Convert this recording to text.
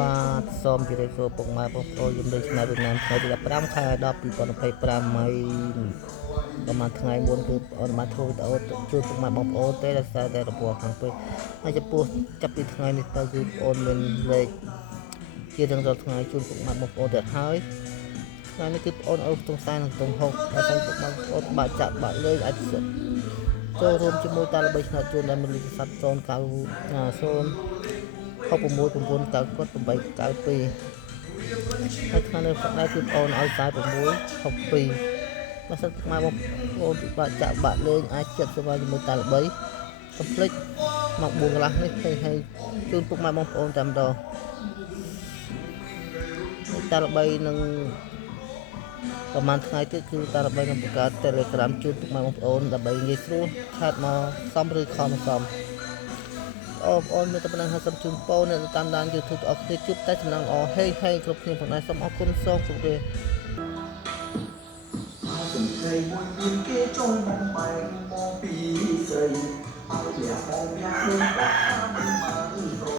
បាទសូមជម្រាបសួរពុកម៉ែបងប្អូនជំរាបឆ្នាំវៀតណាមថ្ងៃទី15ខែ10 2025ហើយប្រហែលថ្ងៃមុនគឺអូនបានធ្វើវីដេអូជួយពុកម៉ែបងប្អូនទេដោយសារតែរបួសខាងពេកហើយចំពោះចាប់ពីថ្ងៃនេះទៅគឺអូនមានលេខជារៀងរាល់ថ្ងៃជួយពុកម៉ែបងប្អូនទៅហើយថ្ងៃនេះគឺអូនអើខ្ទង់ខ្សែនិងខ្ទង់ហុកហើយសូមពុកម៉ែបងប្អូនបាក់ចាក់បាក់លេងអាចចូលរួមជាមួយតាល្បីឆ្នោតជួនដែលមានលេខស័ព្ទ090 669 892ហើយថ្ងៃនេះដែរគឺប្អូនឲ្យខ្សែ662បើសិនខ្មែរបងប្អូនពិបាកចាក់បាក់លេងអាចចិត្តស្វែងជាមួយតាល្បីកុំភ្លេចមក4កន្លះនេះហើយជូនពុកម៉ែបងប្អូនតែម្ដងតាល្បីនឹងប្រហែលថ្ងៃទៀតគឺតាល្បីនឹងបង្កើត Telegram ជូនពុកម៉ែបងប្អូនដើម្បីងាយស្រួលឆាតមកសំឬខមសំបងប្អូនមានតែប៉ុណ្ណឹងហើយសូមជូនពរនៅតាមដាន YouTube អរគុណជួបតែចំណងអហេហេគ្រប់គ្នាផងដែរសូមអរគុណសូមជម្រាបtừng ngày buồn phiền kia trong bóng bay mong vì rời ao nhà hò nhà hương